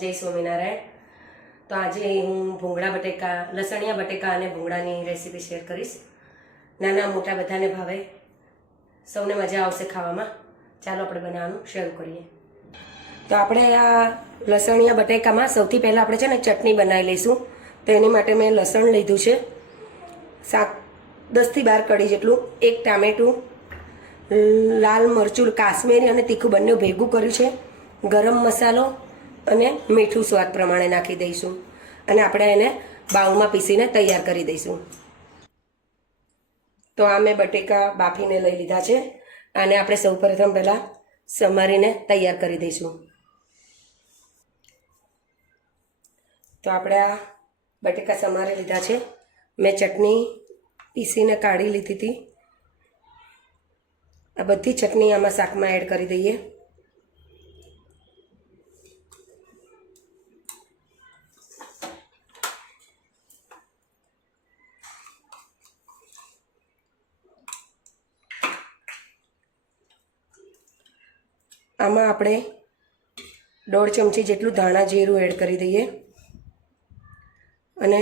જય સ્વામિનારાયણ। તો આજે હું ભૂંગળા બટેકા, લસણિયા બટેકા અને ભૂંગળાની રેસીપી શેર કરીશ। નાના મોટા બધાને ભાવે, સૌને મજા આવશે ખાવામાં। ચાલો આપણે બનાવવાનું શરૂ કરીએ। તો આપણે આ લસણિયા બટેકામાં સૌથી પહેલાં આપણે છે ને ચટણી બનાવી લઈશું। તો એની માટે મેં લસણ લીધું છે 10 થી 12 કળી જેટલું, એક ટામેટું, લાલ મરચું કાશ્મીરી અને તીખું બંને ભેગું કર્યું છે, ગરમ મસાલો અને મીઠું સ્વાદ પ્રમાણે નાખી દઈશું અને આપણે એને બાઉલમાં પીસીને તૈયાર કરી દઈશું। તો આ મેં બટેકા બાફીને લઈ લીધા છે, આને આપણે સૌપ્રથમ પહેલાં સમારીને તૈયાર કરી દઈશું। તો આપણે આ બટેકા સમારી લીધા છે। મેં ચટણી પીસીને કાઢી લીધી હતી। આ બધી ચટણી આમાં શાકમાં એડ કરી દઈએ। આમાં આપણે 1.5 ચમચી જેટલું ધાણા જીરું એડ કરી દઈએ અને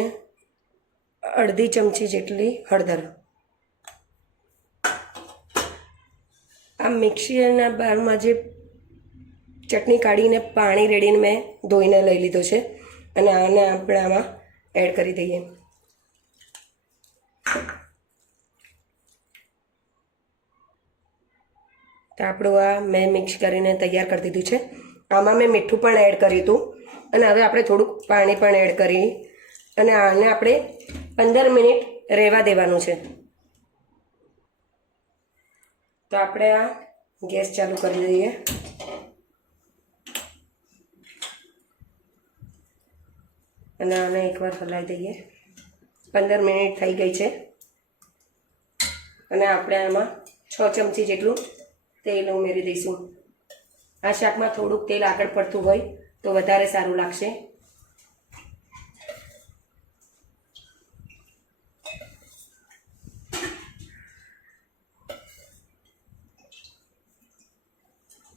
અડધી ચમચી જેટલી હળદર। આ મિક્સીના બારમાં જે ચટણી કાઢીને પાણી રેડીને મેં ધોઈને લઈ લીધો છે અને આને આપણે આમાં એડ કરી દઈએ। તો આપણું આ મેં મિક્સ કરીને તૈયાર કરી દીધું છે। આમાં મેં મીઠું પણ એડ કર્યું હતું અને હવે આપણે થોડુંક પાણી પણ એડ કરી અને આને આપણે 15 મિનિટ રહેવા દેવાનું છે। તો આપણે આ ગેસ ચાલુ કરી દઈએ અને આને એકવાર હલાવી દઈએ। 15 મિનિટ થઈ ગઈ છે અને આપણે આમાં 6 ચમચી જેટલું તેલ ઉમેરી દઈશું। આ શાકમાં થોડુંક તેલ આગળ પડતું હોય તો વધારે સારું લાગશે।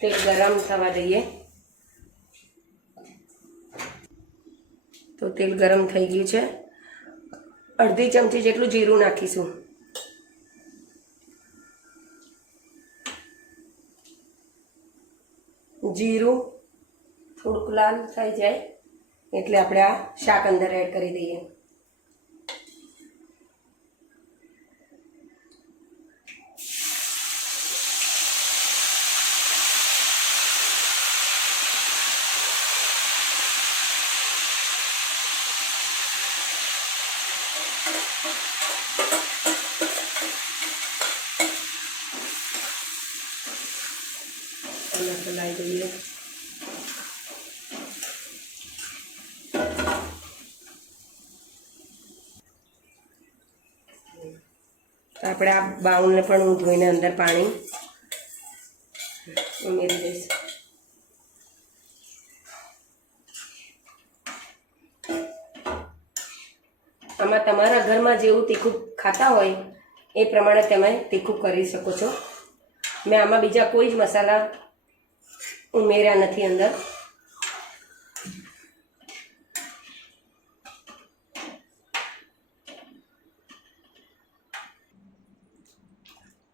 તેલ ગરમ થવા દઈએ। તો તેલ ગરમ થઈ ગયું છે। અડધી ચમચી જેટલું જીરું નાખીશું। જીરું થોડુંક લાલ થઈ જાય એટલે આપણે આ શાક અંદર એડ કરી દઈએ। હલાવી દઈએ। તો આપણે આ બાઉલને પણ હું ધોઈને અંદર પાણી ઉમેરી દઈશ। આમાં તમારા ઘરમાં જેવું તીખું ખાતા હોય એ પ્રમાણે તમે તીખું કરી શકો છો। મેં આમાં બીજા કોઈ જ મસાલા ઉમેર્યા નથી અંદર।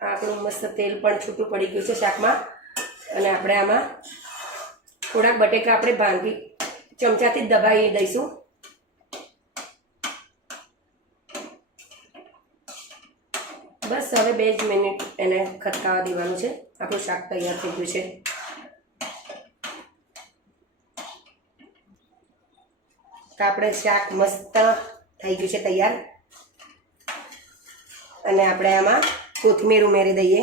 આપણું મસ્ત તેલ પણ છૂટું પડી ગયું છે શાકમાં અને આપણે આમાં થોડાક બટેકા આપણે ભાંગી ચમચાથી જ દબાવી દઈશું। બસ હવે 2 જ મિનિટ એને ખદકાવા દેવાનું છે। આપણું શાક તૈયાર થઈ ગયું છે। તો આપણે શાક મસ્ત થઈ ગયું છે તૈયાર અને આપણે આમાં કોથમીર ઉમેરી દઈએ।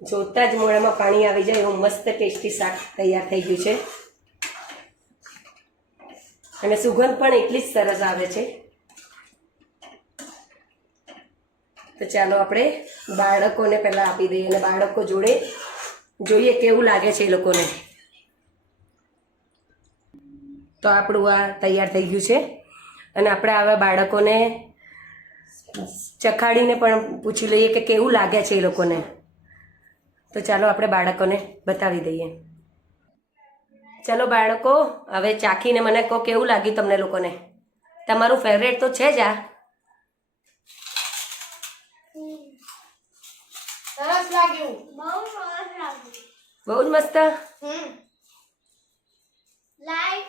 જોતા જ મોઢામાં પાણી આવી જાય એવું મસ્ત ટેસ્ટી શાક તૈયાર થઈ ગયું છે અને સુગંધ પણ એટલી જ સરસ આવે છે। તો ચાલો આપણે બાળકોને પહેલાં આપી દઈએ અને બાળકો જોડે જોઈએ કેવું લાગે છે એ લોકોને। તો આપણું આ તૈયાર થઈ ગયું છે અને આપણે આવા બાળકોને ચખાડીને પણ પૂછી લઈએ કે કેવું લાગે છે એ લોકોને. તો ચાલો આપણે બાળકોને બતાવી દઈએ. ચલો બાળકો, હવે ચાખીને મને કહો કેવું લાગ્યું તમને લોકોને. તમારું ફેવરેટ તો છે જ આ. સરસ લાગ્યું. બહુ જ મસ્ત. લાઈક